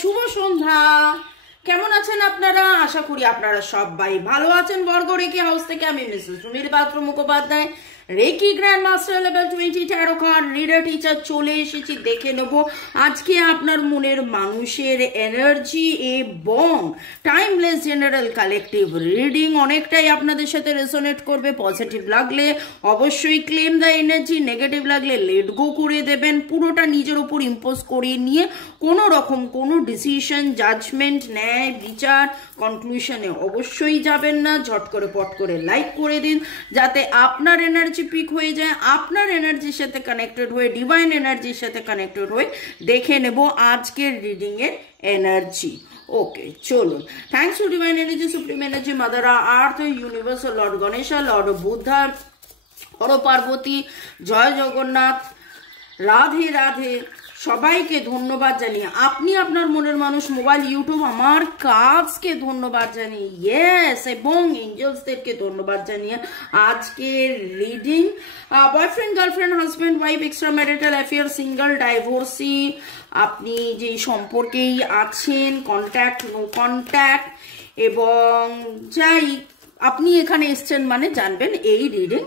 শুভ সন্ধ্যা। কেমন আছেন আপনারা? আশা করি আপনারা সবাই ভালো আছেন। বর্গ রেকি হাউস থেকে আমি Mrs Sumir Patra Mukhopadhyay, reiki grand master level 20 tarot card reader teacher চলে এসেছি। দেখে নেব আজকে আপনার মনের মানুষের এনার্জি এবং টাইমলেস জেনারেল কালেকটিভ রিডিং অনেকটাই আপনাদের সাথে রেজোনেট করবে। পজিটিভ লাগলে অবশ্যই ক্লেম দ্য এনার্জি, নেগেটিভ লাগলে লেট গো করে দেবেন। পুরোটা নিজের উপর ইম্পোজ করে নিয়ে কোনো রকম কোনো ডিসিশন, জাজমেন্ট, ন্যায় বিচার, কনক্লুশনে অবশ্যই যাবেন না। ঝট করে পট করে লাইক করে দিন যাতে আপনার এনার্জি পিক হয়ে যায়। আপনার এনার্জির সাথে কানেক্টেড হয়ে, ডিভাইন এনার্জির সাথে কানেক্টেড হয়ে দেখে নেব আজকের রিডিং এর এনার্জি। ওকে, চলুন। Thanks to divine energy, supreme energy, mother earth, universe, lord Ganesha, lord Buddha, Har Parvati, জয় জগন্নাথ, রাধে রাধে। সবাইকে ধন্যবাদ জানিয়ে আপনি আপনার মনের মানুষ মোবাইল ইউটিউব আমার কাজকে ধন্যবাদ জানিয়ে ইয়েস এবং এঞ্জেলসদেরকে ধন্যবাদ জানিয়ে আজকের reading boyfriend, girlfriend, husband, wife, extra marital affair, single, divorcee, আপনি যে সম্পর্কেই আছেন, কন্ট্যাক্ট, নো কন্ট্যাক্ট, এবং যাই আপনি এখানে এসছেন মানে জানবেন এই রিডিং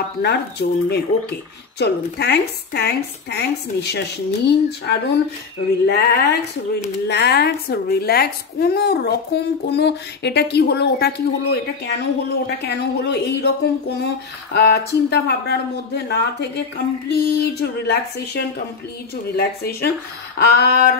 আপনার জন্যে। ওকে, চলুন। Thanks thanks thanks. নিঃশ্বাস নিন, ছাড়ুন, রিল্যাক্স রিল্যাক্স রিল্যাক্স। কোনো রকম কোনো এটা কি হলো, ওটা কি হলো, এটা কেন হলো, ওটা কেন হলো, এই রকম কোনো চিন্তা ভাবনার মধ্যে না থেকে কমপ্লিট রিল্যাক্সেশন, কমপ্লিট রিল্যাক্সেশন। আর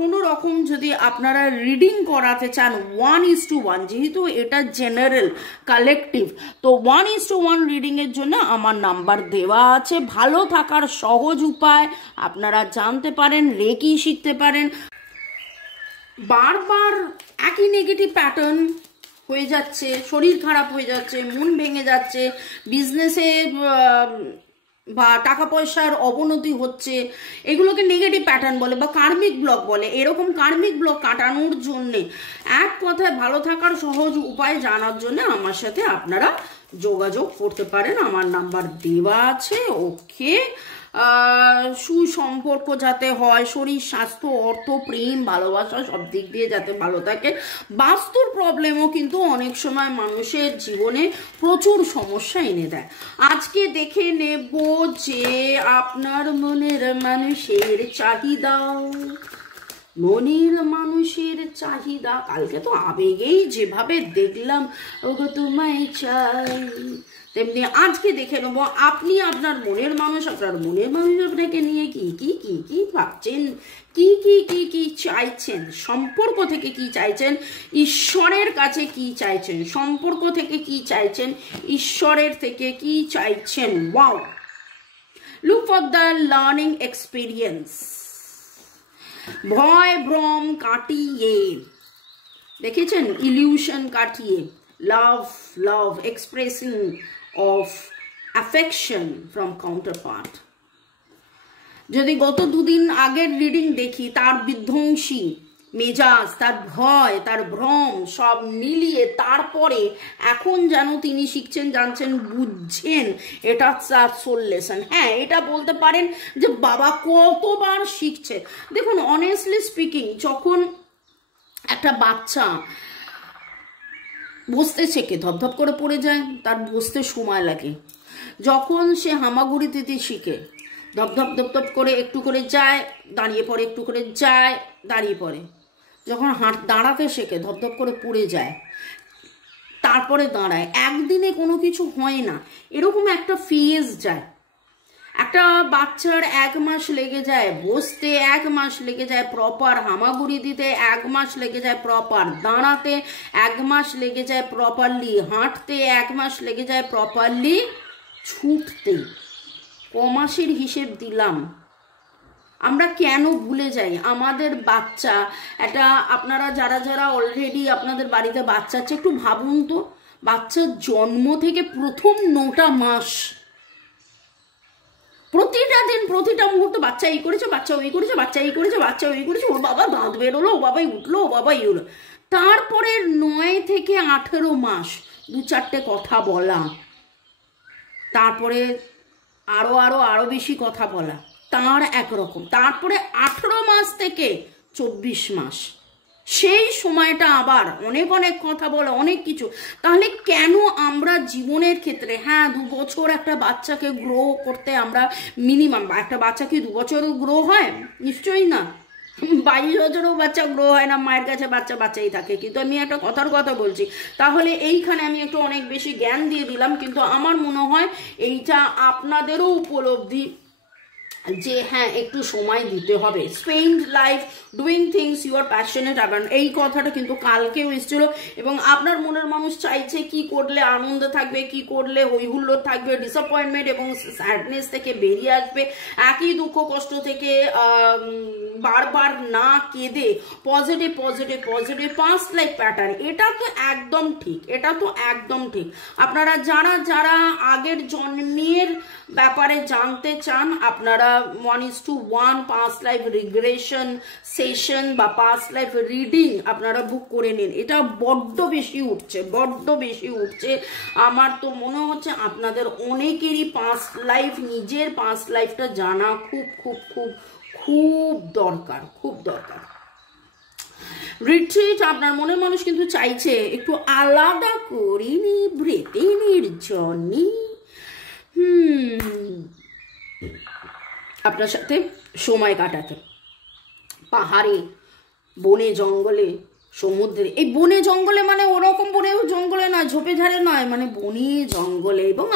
কোনো রকম যদি আপনারা রিডিং করাতে চান 1:1, যেহেতু এটা জেনারেল কালেকটিভ, তো 1:1 রিডিং এর জন্য আমার নাম্বার দেওয়া আছে। ভালো থাকার সহজ উপায় আপনারা জানতে পারেন, রেকি শিখতে পারেন। বারবার একই নেগেটিভ প্যাটার্ন হয়ে যাচ্ছে, শরীর খারাপ হয়ে যাচ্ছে, মন ভেঙে যাচ্ছে, বিজনেসে বা টাকা পয়সার অবনতি হচ্ছে, এগুলোকে নেগেটিভ প্যাটার্ন বলে বা কার্মিক ব্লক বলে। এরকম কার্মিক ব্লক কাটানোর জন্যে, এক কথায় ভালো থাকার সহজ উপায় জানার জন্য আমার সাথে আপনারা যোগাযোগ করতে পারেন। আমার নাম্বার দেওয়া আছে। ওকে, সুসম্পর্ক যাতে হয়, শরীর, স্বাস্থ্য, অর্থ, প্রেম, ভালোবাসা সব দিক দিয়ে যাতে ভালো থাকে। বাস্তুর প্রবলেমও কিন্তু অনেক সময় মানুষের জীবনে প্রচুর সমস্যা এনে দেয়। আজকে দেখে নেব যে আপনার মনের মানুষের চাহিদা, মনের মানুষের চাহিদা। কালকে তো আবেগেই যেভাবে দেখলাম ওগো তোমায় চাই, তেমনি আজকে দেখে নেবো আপনি আপনার মনের মানুষ, আপনার মনের মানুষ আপনাকে নিয়ে কি কি কি কি ভাবছেন, কি কি কি কি চাইছেন, সম্পর্ক থেকে কি চাইছেন, ঈশ্বরের কাছে কি চাইছেন, সম্পর্ক থেকে কি চাইছেন, ঈশ্বরের থেকে কি চাইছেন। Wow, look for the learning experience. ভয় ভ্রম কাটিয়ে, দেখেছেন, ইলিউশন কাটিয়ে, লাভ লাভ expressing of affection from counterpart। যদি গত দুদিন আগের রিডিং দেখি, তার বিধ্বংসী মেজাজ, তার ভয়, তার ভ্রম সব মিলিয়ে তারপরে এখন যেন তিনি শিখছেন, জানছেন, বুঝছেন। এটা তার সোল লেসন। হ্যাঁ, এটা বলতে পারেন যে বাবা কতবার শিখছে। দেখুন, অনেস্টলি স্পিকিং, যখন একটা বাচ্চা বসতে শেখে ধপধপ করে পড়ে যায়, তার বসতে সময় লাগে। যখন সে হামাগুড়ি দিতে শিখে ধপধপ ধপধপ করে একটু করে যায়, দাঁড়িয়ে পড়ে, একটু করে যায়, দাঁড়িয়ে পড়ে। যখন দাঁড়াতে শেখে ধপধপ করে পড়ে যায়, তারপরে দাঁড়ায়। একদিনে কোনো কিছু হয় না, এরকম একটা ফেজ যায়। একটা বাচ্চার 1 মাস লেগে যায় বসতে, 1 মাস লেগে যায় প্রপার হামাগুড়ি দিতে, 1 মাস লেগে যায় প্রপার দাঁড়াতে, 1 মাস লেগে যায় প্রপারলি হাঁটতে, 1 মাস লেগে যায় প্রপারলি ছুটতে। কমাসের হিসেব দিলাম। আমরা কেন ভুলে যাই আমাদের বাচ্চা? এটা আপনারা যারা যারা অলরেডি আপনাদের বাড়িতে বাচ্চা আছে একটু ভাবুন তো, বাচ্চার জন্ম থেকে প্রথম 9টা মাস, প্রতিটা দিন, প্রতিটা মুহূর্ত বাচ্চা এই করেছে, বাচ্চা ওই করেছে, বাচ্চা এই করেছে, বাচ্চা ওই করেছে, ওর বাবা দাঁত বেরোলো, ও বাবাই উঠলো, ও বাবাই উঠলো। তারপরে 9 থেকে 18 মাস 2-4টে কথা বলা, তারপরে আরো আরো আরো বেশি কথা বলা, তার একরকম। তারপরে 18 মাস থেকে 24 মাস, সেই সময়টা আবার অনেক অনেক কথা বলে, অনেক কিছু। তাহলে কেন আমরা জীবনের ক্ষেত্রে, হ্যাঁ 2 বছর একটা বাচ্চাকে গ্রো করতে আমরা মিনিমাম, একটা বাচ্চা কি 2 বছরও গ্রো হয়? নিশ্চয়ই না। 22 বছরও বাচ্চা গ্রো হয় না, মায়ের কাছে বাচ্চা বাচ্চাই থাকে। কিন্তু আমি একটা কথার কথা বলছি, তাহলে এইখানে আমি একটু অনেক বেশি জ্ঞান দিয়ে দিলাম, কিন্তু আমার মনে হয় এইটা আপনাদেরও উপলব্ধি যে হ্যাঁ একটু সময় দিতে হবে। Spend life doing things you are passionate about, এই কথাটা কিন্তু কালকেও এসেছিল। এবং আপনার মনের মানুষ চাইছে কি করলে আনন্দ থাকবে, কি করলে হৈহুল্লোড় থাকবে, ডিসঅ্যাপয়েন্টমেন্ট এবং স্যাডনেস থেকে বেরিয়ে আসবে, একই দুঃখ কষ্ট থেকে বারবার না কেঁদে positive positive positive past life pattern. এটা তো একদম ঠিক, এটা তো একদম ঠিক। আপনারা যারা যারা আগের জন্মের ব্যাপারে জানতে চান, আপনারা 1:1 পাস্ট লাইফ রিগ্রেশন সেশন বা পাস্ট লাইফ রিডিং আপনারা বুক করে নিন। এটা বড্ড বেশি উঠছে, বড্ড বেশি উঠছে। আমার তো মনে হচ্ছে আপনাদের অনেকেরই পাস্ট লাইফ, নিজের পাস্ট লাইফটা জানা খুব খুব খুব খুব দরকার, খুব দরকার। রিট্রিট আপনার মনের মানুষ কিন্তু চাইছে একটু আলাদা করিনি ব্রেতেনের জন্য আপনার সাথে সময় কাটাতে, পাহাড়ে, বনে জঙ্গলে, সমুদ্রে। এই বনে জঙ্গলে মানে ওরকম বনে জঙ্গলে নয়, ঝোপে ঝাড়ে নয়, মানে বনে জঙ্গলে। এবং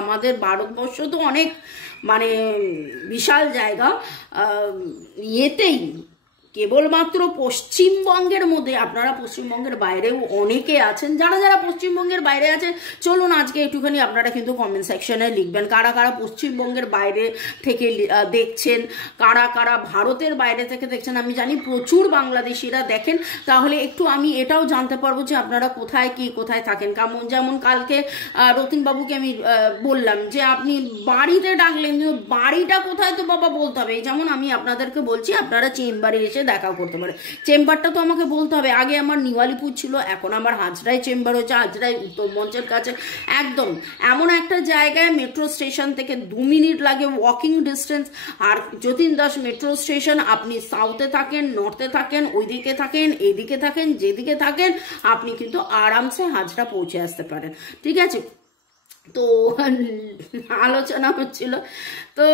আমাদের ভারতবর্ষ তো অনেক মানে বিশাল জায়গা, ইয়েতেই কেবলমাত্র পশ্চিমবঙ্গের মধ্যে, আপনারা পশ্চিমবঙ্গের বাইরেও অনেকে আছেন। যারা যারা পশ্চিমবঙ্গের বাইরে আছে চলুন আজকে একটুখানি আপনারা কিন্তু কমেন্ট সেকশনে লিখবেন কারা কারা পশ্চিমবঙ্গের বাইরে থেকে দেখছেন, কারা কারা ভারতের বাইরে থেকে দেখছেন। আমি জানি প্রচুর বাংলাদেশিরা দেখেন, তাহলে একটু আমি এটাও জানতে পারবো যে আপনারা কোথায় কি কোথায় থাকেন। যেমন কালকে রতিনবাবুকে আমি বললাম যে আপনি বাড়িতে ডাকলেন, বাড়িটা কোথায় তো বাবা বলতে হবে। যেমন আমি আপনাদেরকে বলছি আপনারা চেম্বারে এসে দেখা করতে পারে, চেম্বারটা তো আমাকে বলতে হবে। আগে আমার নিওয়ালিপুর ছিল, এখন আমার হাজরায় চেম্বার হচ্ছে, হাজরায় উত্তর মঞ্চের কাছে, একদম এমন একটা জায়গায় মেট্রো স্টেশন থেকে 2 মিনিট লাগে ওয়াকিং ডিস্টেন্স। আর যতীন দাস মেট্রো স্টেশন, আপনি সাউথে থাকেন, নর্থে থাকেন, ওইদিকে থাকেন, এইদিকে থাকেন, যেদিকে থাকেন, আপনি কিন্তু আরামসে হাজরা পৌঁছে আসতে পারেন। ঠিক আছে, তো আলোচনা হচ্ছিল। তো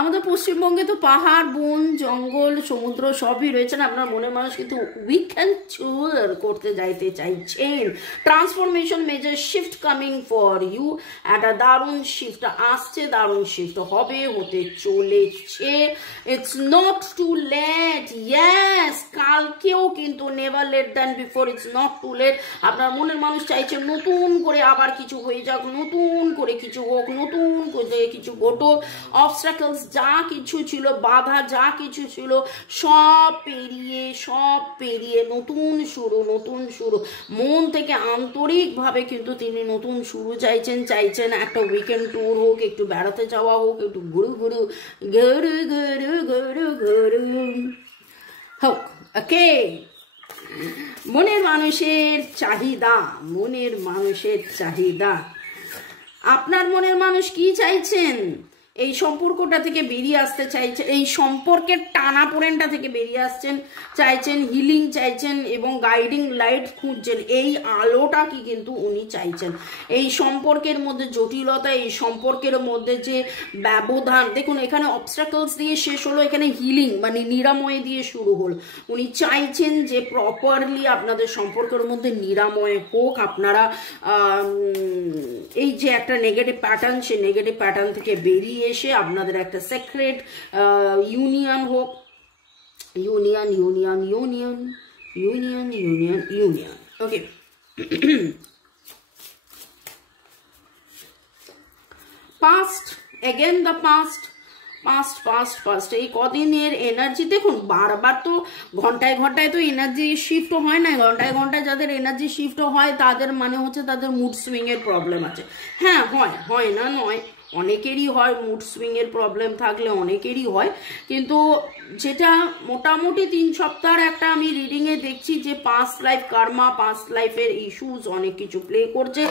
আমাদের পশ্চিমবঙ্গে তো পাহাড়, বন, জঙ্গল, সমুদ্র সবই রয়েছেন। আপনার মনের মানুষ কিন্তু উইকেন্ড ট্যুর করতে যাইতে চাইছেন। Transformation major shift coming for you, একটা দারুণ শিফট আসছে, দারুণ শিফট হবে, হতে চলেছে। It's not too late, yes, কালকেও কিন্তু never late than before, it's not too late. আপনার মনের মানুষ চাইছে নতুন করে আবার কিছু হয়ে যাক, নতুন করে কিছু হোক, নতুন করে কিছু ঘটুক। অবস্ট্রাকলস যা কিছু ছিল, বাধা যা কিছু ছিল, সব পেরিয়ে নতুন শুরু, নতুন শুরু। মন থেকে আন্তরিকভাবে কিন্তু তিনি নতুন শুরু চাইছেন। একটা উইকেন্ড ট্যুর হোক, একটু বেড়াতে যাওয়া হোক, একটু ঘুরু হোক। ওকে, মনের মানুষের চাহিদা, মনের মানুষের চাহিদা। আপনার মনের মানুষ কি চাইছেন? এই সম্পর্কটা থেকে বেরিয়ে আসতে চাইছেন, এই সম্পর্কের টানাপোড়েনটা থেকে বেরিয়ে চাইছেন, হিলিং চাইছেন এবং গাইডিং লাইট খুঁজছেন। এই আলোটা কি কিন্তু উনি চাইছেন। এই সম্পর্কের মধ্যে জটিলতা, এই সম্পর্কের মধ্যে যে ব্যবধান, দেখুন এখানে অবস্ট্রাকলস দিয়ে শেষ হলো, এখানে হিলিং মানে নিরাময় দিয়ে শুরু হলো। উনি চাইছেন যে প্রপারলি আপনাদের সম্পর্কের মধ্যে নিরাময় হোক। আপনারা এই যে একটা নেগেটিভ প্যাটার্ন, সেই নেগেটিভ প্যাটার্ন থেকে বেরিয়ে এসে আপনাদের একটা সেক্রেট ইউনিয়ন হোক। Union. Okay, past, again the past. এই কদিনের এনার্জি দেখুন, বারবার তো ঘন্টায় ঘন্টায় তো এনার্জি শিফট হয় না। ঘন্টায় ঘন্টায় যাদের এনার্জি শিফট হয় তাদের মানে হচ্ছে তাদের মুড সুইং এর প্রবলেম আছে। হ্যাঁ, হয় না নয়, অনেকেরই হয়, মুড সুইংয়ের প্রবলেম থাকলে অনেকেরই হয়, কিন্তু যেটা মোটামুটি 3 সপ্তাহের একটা আমি রিডিংয়ে দেখছি যে পাস্ট লাইফ কার্মা, পাস্ট লাইফের ইস্যুস অনেক কিছু প্লে করছে।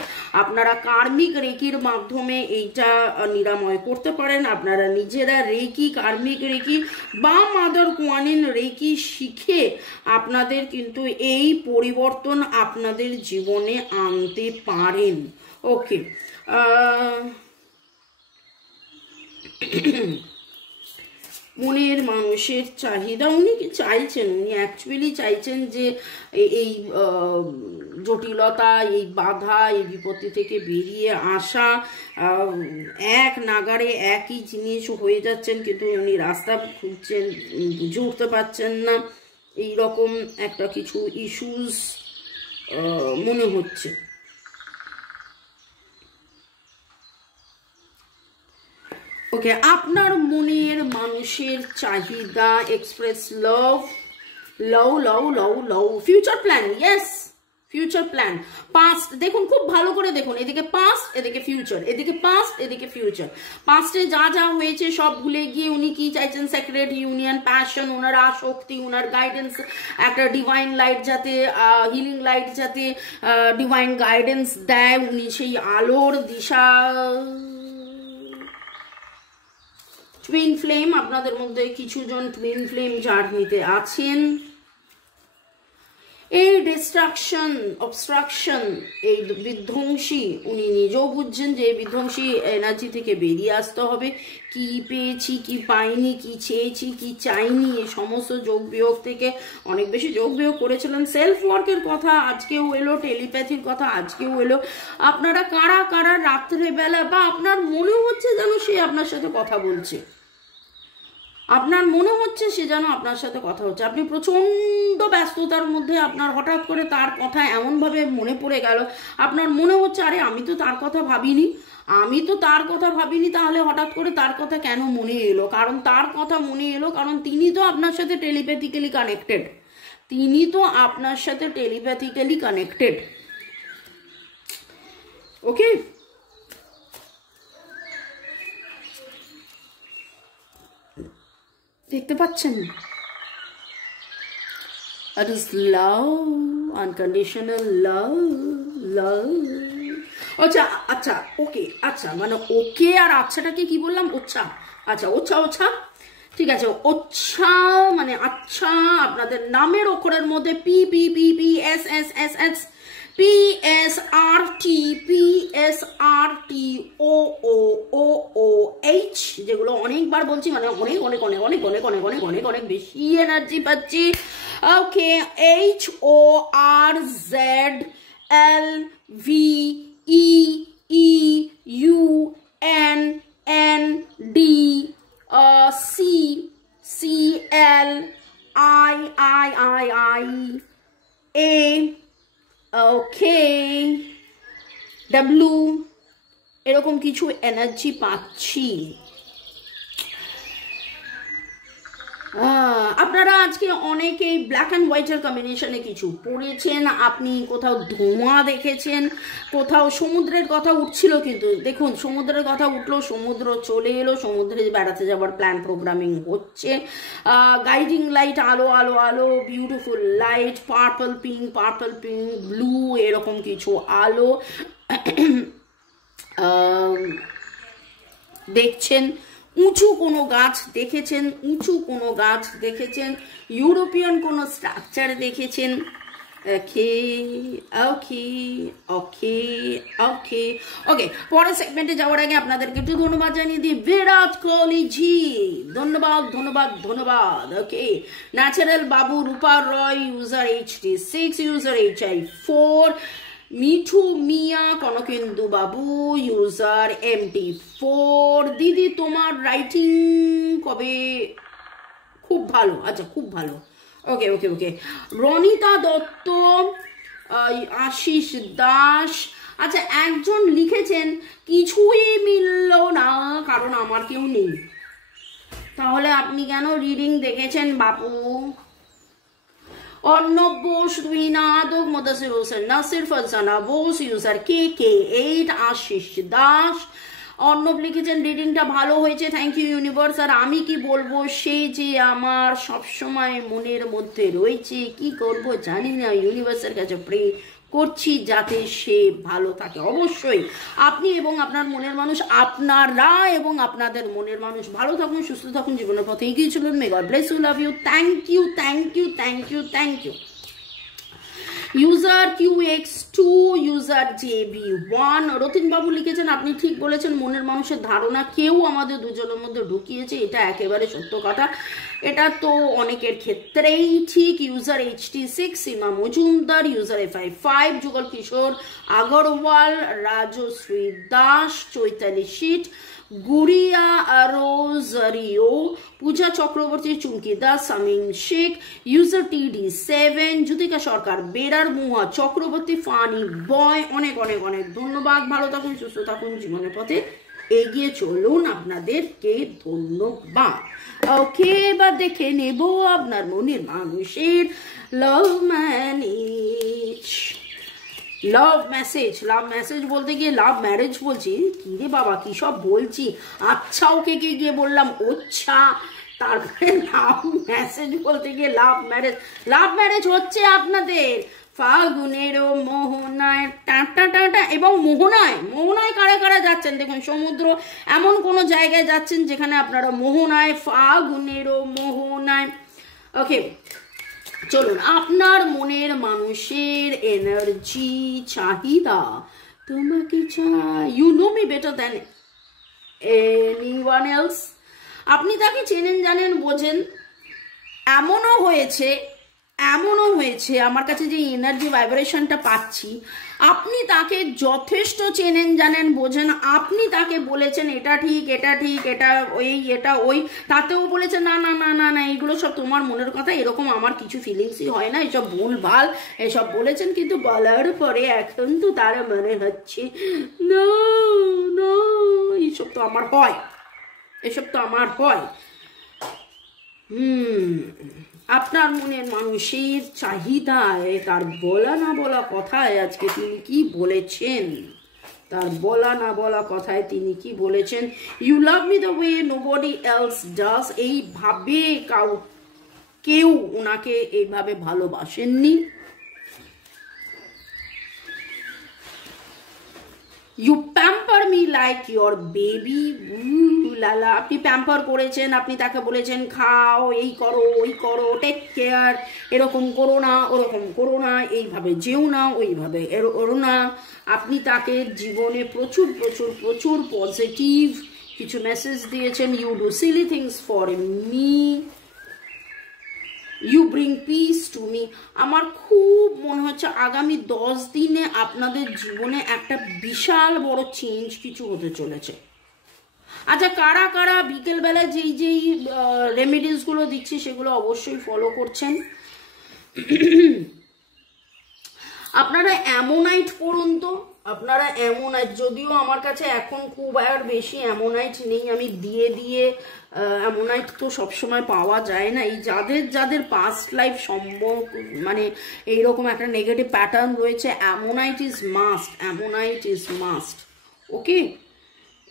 আপনারা কার্মিক রেকির মাধ্যমে এইটা নিরাময় করতে পারেন। আপনারা নিজেরা রেকি, কার্মিক রেকি বা মাদার কোয়ানিন রেকি শিখে আপনাদের কিন্তু এই পরিবর্তন আপনাদের জীবনে আনতে পারেন। ওকে, মনের মানুষের চাহিদা, উনি কি চাইছেন? উনি অ্যাকচুয়ালি চাইছেন যে এই জটিলতা, এই বাধা, এই বিপত্তি থেকে বেরিয়ে আসা। এক নাগারে একই জিনিস হয়ে যাচ্ছেন, কিন্তু উনি রাস্তা খুঁজছেন, বুঝে উঠতে পারছেন না। এই রকম একটা কিছু ইস্যুস মনে হচ্ছে। ওকে, আপনার মনের মানুষের চাহিদা, express love, love love love love, future plan, yes future plan. Past দেখুন, খুব ভালো করে দেখুন, এদিকে পাস্ট, এদিকে ফিউচার, এদিকে পাস্ট, এদিকে ফিউচার। পাস্টে যা যা হয়েছে সব ভুলে গিয়ে উনি কি চাইছেন? সেক্রেট ইউনিয়ন, প্যাশন, ওনার আসক্তি, ওনার গাইডেন্স, একটা ডিভাইন লাইট যাতে, হিলিং লাইট যাতে ডিভাইন গাইডেন্স দেয়, উনি সেই আলোর দিশা। টুইন ফ্লেম, আপনাদের মধ্যে কিছুজন টুইন ফ্লেম জার্নিতে আছেন। এই ডিস্ট্রাকশন, অবস্ট্রাকশন, এই বিধ্বংসী, উনি নিজেও বুঝছেন যে এই বিধ্বংসী এনার্জি থেকে বেরিয়ে আসতে হবে। কি পেয়েছি, কি পাইনি, কি চেয়েছি, কি চাইনি, এই সমস্ত যোগ বিয়োগ থেকে অনেক বেশি যোগ বিয়োগ করেছিলেন। সেলফ ওয়ার্কের কথা আজকেও এলো, টেলিপ্যাথির কথা আজকেও এলো। আপনারা কারা কারা রাত্রেবেলা বা আপনার মনে হচ্ছে যেন সে আপনার সাথে কথা বলছে, আপনার মনে হচ্ছে সে যেন আপনার সাথে কথা হচ্ছে, আপনি প্রচণ্ড ব্যস্ততার মধ্যে আপনার হঠাৎ করে তার কথা এমনভাবে মনে পড়ে গেল, আপনার মনে হচ্ছে আরে আমি তো তার কথা ভাবিনি, আমি তো তার কথা ভাবিনি, তাহলে হঠাৎ করে তার কথা কেন মনে এলো? কারণ তার কথা মনে এলো কারণ তিনি তো আপনার সাথে টেলিপ্যাথিক্যালি কানেক্টেড, তিনি তো আপনার সাথে টেলিপ্যাথিক্যালি কানেক্টেড। ওকে, দেখতে পাচ্ছেন? It is love, unconditional love, love. আচ্ছা আচ্ছা, ওকে, আচ্ছা মানে ওকে আর আচ্ছাটাকে কি বললাম? ওচ্ছা, আচ্ছা ওচ্ছা ওচ্ছা, ঠিক আছে। ওচ্ছা মানে আচ্ছা, আপনাদের নামের অক্ষরের মধ্যে P P P P S S S S P S R T P S R T O O O O H, যেগুলো অনেকবার বলছি, মানে অনেক অনেক অনেক অনেক অনেক অনেক অনেক অনেক অনেক বেশি এনার্জি পাচ্ছি। Okay, H O R Z L V E E U N N D C C L I I I I A, okay W, এরকম কিছু এনার্জি পাচ্ছি। আপনারা আজকে অনেকেই ব্ল্যাক অ্যান্ড হোয়াইটের কম্বিনেশনে কিছু পড়েছেন, আপনি কোথাও ধোঁয়া দেখেছেন, কোথাও সমুদ্রের কথা উঠছিল, কিন্তু দেখুন সমুদ্রের কথা উঠলো, সমুদ্র চলে এলো, সমুদ্রে বেড়াতে যাওয়ার প্ল্যান প্রোগ্রামিং হচ্ছে। গাইডিং লাইট, আলো আলো আলো, beautiful light, purple pink blue, এরকম কিছু আলো দেখছেন। উঁচু কোনো গাছ দেখেছেন, উঁচু কোনো গাছ দেখেছেন, ইউরোপিয়ান কোনো স্ট্রাকচার দেখেছেন। ওকে ওকে ওকে ওকে ওকে, পরের সেগমেন্টে যাওয়ার আগে আপনাদেরকে একটু ধন্যবাদ জানিয়ে দিই। বিরাট কোহলি জি, ধন্যবাদ ধন্যবাদ ধন্যবাদ। Okay, natural Babu, Rupa Roy, user HD6, user HI4, Mithu Mia, Kanakendu Babu, user MT4। দিদি তোমার রাইটিং কবে? খুব ভালো, আচ্ছা খুব ভালো। ওকে ওকে ওকে, রনিতা দত্ত, আশিস দাস। আচ্ছা, একজন লিখেছেন কিছুই মিলল না কারণ আমার কেউ নেই। তাহলে আপনি কেন রিডিং দেখেছেন বাপু? অর্ণব বোস, রুইনা আদক, মোদাসির হোসেন নাসির, ফারজানা বোস, ইউজার KK8, আশিস দাস, অর্ণব লিখেছেন রিডিংটা ভালো হয়েছে, থ্যাংক ইউ ইউনিভার্স। আর আমি কি বলবো, সে যে আমার সবসময় মনের মধ্যে রয়েছে, কি করব জানি না, ইউনিভার্সের কাছে প্রে করছি যাতে সে ভালো থাকে। অবশ্যই আপনি এবং আপনার মনের মানুষ, আপনারা এবং আপনাদের মনের মানুষ ভালো থাকুন, সুস্থ থাকুন, জীবনের পথে এগিয়ে চলুন। May God bless you, love you, thank you, thank you, thank you, thank you. User QX2, user JB1, Ratin Babu লিখেছেন আপনি ঠিক বলেছেন, মনের মানুষের ধারণা কেউ আমাদের দুজনের মধ্যে ঢুকিয়েছে, এটা একেবারে সত্য কথা, এটা তো অনেকের ক্ষেত্রেই ঠিক। ইউজার HT6, সীমা মজুমদার, ইউজার FI5, যুগল কিশোর আগরওয়াল, রাজশ্রী দাস, চৈতালি শীত, গুড়িয়া রোজারিও, পূজা চক্রবর্তী, চুমকি দাস, সামিন শেখ, ইউজার TD7, জ্যোতিকা সরকার, বেরার মুহা চক্রবর্তী, ফানি বয়, অনেক অনেক অনেক ধন্যবাদ। ভালো থাকুন, সুস্থ থাকুন, জীবনের পথে এগিয়ে চলুন, আপনাদেরকে ধন্যবাদ। ওকে, এবার দেখে নেব আপনার মনের মানুষের love manage, love message. Love message বলতে গিয়ে লাভ ম্যারেজ বলছি, কি রে বাবা কি সব বলছি। আচ্ছা, ওকে কে গিয়ে বললাম আচ্ছা, তারপরে লাভ মেসেজ বলতে গিয়ে লাভ ম্যারেজ। লাভ ম্যারেজ হচ্ছে আপনাদের ফাগুনেরও মোহনায়, টাটা টাটা। এবং মোহনায়, মোহনায় কারা কারা যাচ্ছেন দেখুন, সমুদ্র এমন কোনো জায়গায় যাচ্ছেন যেখানে আপনারা মোহনায়, ফাগুনেরও মোহনায়। ওকে, চলুন, আপনার মনের মানুষের এনার্জি চাহিদা তোমাকে চাই, you know me better than anyone else. আপনি তাকে চেনেন, জানেন, বোঝেন। এমনও হয়েছে আমার কাছে যে এনার্জি ভাইব্রেশনটা পাচ্ছি, আপনি তাকে যথেষ্ট চেনেন, জানেন, বোঝেন। আপনি তাকে বলেছেন এটা ঠিক, এটা ঠিক, এটা ওই, এটা ওই, তাতেও বলেছেন না না না না না, এইগুলো সব তোমার মনের কথা, এরকম আমার কিছু ফিলিংসই হয় না, এসব ভুল ভাল, এসব বলেছেন। কিন্তু বলার পরে এখন তো তার মনে হচ্ছে না না, এইসব তো আমার হয়, এসব তো আমার হয়। আপনার মনের মানুষের চাহিদায়, তার বলা না বলা কথায় আজকে তিনি কি বলেছেন, তার বলা না বলা কথায় তিনি কি বলেছেন, you love me the way nobody else does. এইভাবে কেউ ওনাকে এইভাবে ভালোবাসেননি। You pamper me like your baby, লালা। আপনি প্যাম্পার করেছেন, আপনি তাকে বলেছেন খাও, এই করো, ওই করো, টেক কেয়ার, এরকম করো না, ওরকম করো না, এইভাবে যেও না, ওইভাবে এরো না। আপনি তাকে জীবনে প্রচুর প্রচুর প্রচুর পজিটিভ কিছু মেসেজ দিয়েছেন। You do silly things for me, you bring peace to me. আমার খুব মনে হচ্ছে আগামী 10 দিনে আপনাদের জীবনে একটা বিশাল বড় চেঞ্জ কিছু হতে চলেছে। আচ্ছা, কারা কারা বিকেলবেলায় যেই রেমেডিসগুলো দিচ্ছি সেগুলো অবশ্যই ফলো করছেন। আপনারা অ্যামোনাইট পড়ুন তো, আপনারা অ্যামোনাইট, যদিও আমার কাছে এখন খুব আর বেশি অ্যামোনাইট নেই, আমি দিয়ে অ্যামোনাইট তো সবসময় পাওয়া যায় না। এই যাদের যাদের পাস্ট লাইফ সম্ভব, মানে এইরকম একটা নেগেটিভ প্যাটার্ন রয়েছে, ammonite is must, ammonite is must. Okay,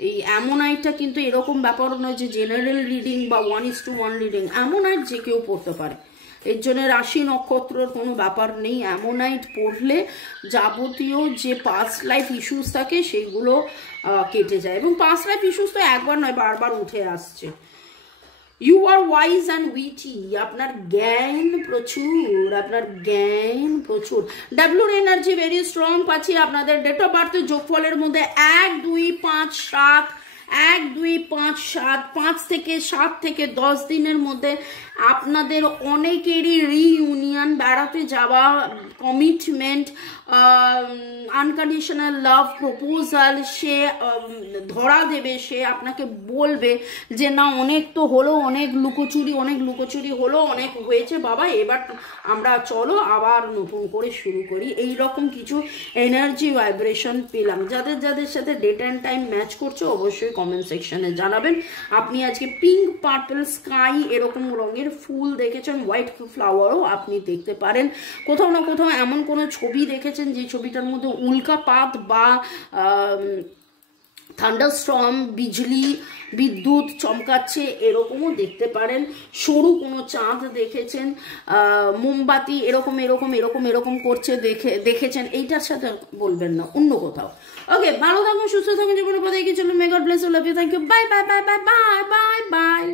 এই অ্যামোনাইটটা কিন্তু এরকম ব্যাপার নয় যে জেনারেল রিডিং বা 1:1 রিডিং, অ্যামোনাইট যে কেউ পড়তে পারে। এর জন্য রাশি নক্ষত্রের কোনো ব্যাপার নেই। অ্যামোনাইট পড়লে যাবতীয় যে পাস্ট লাইফ ইস্যুস থাকে সেইগুলো কেটে যায়, এবং পাস্ট লাইফ ইস্যুস তো একবার নয়, বারবার উঠে আসছে। You are wise and witty, আপনার জ্ঞান প্রচুর, আপনার জ্ঞান প্রচুর। ডাব্লিউর এনার্জি ভেরি স্ট্রং পাচ্ছি। আপনাদের ডেট অফ বার্থের যোগফলের মধ্যে 1, 2, 5, 7, 1, 2, 5, 7, 5 থেকে 7 থেকে 10 দিনের মধ্যে আপনাদের অনেকেরই রিইউনিয়ন, বেড়াতে যাওয়া, কমিটমেন্ট, আনকন্ডিশনাল লাভ প্রপোজাল, সে ধরা দেবে, সে আপনাকে বলবে যে না অনেক তো হলো, অনেক লুকোচুরি হলো, অনেক হয়েছে বাবা, এবার আমরা চলো আবার নতুন করে শুরু করি। এই রকম কিছু এনার্জি ভাইব্রেশন পেলাম। যাদের যাদের সাথে ডেট অ্যান্ড টাইম ম্যাচ করছে অবশ্যই কমেন্ট সেকশনে জানাবেন। আপনি আজকে পিঙ্ক, পার্পল, স্কাই এরকম রঙের ফুল দেখেছেন, হোয়াইট ফ্লাওয়ারও আপনি দেখতে পারেন। কোথাও না কোথাও এমন কোনো ছবি দেখেছেন যে ছবিটার মধ্যে উল্কাপাত বা থান্ডারস্টর্ম, বিজলি, বিদ্যুৎ চমকাচ্ছে এরকমও দেখতে পারেন। সরু কোনো চাঁদ দেখেছেন, মোমবাতি এরকম এরকম এরকম এরকম করছে দেখেছেন, এইটার সাথে বলবেন না, অন্য কোথাও। ওকে, ভালো থাকুন, সুস্থ থাকুন, জীবনের পথে এগিয়ে চলুন। May God bless you, love you, thank you, bye bye bye bye bye bye by.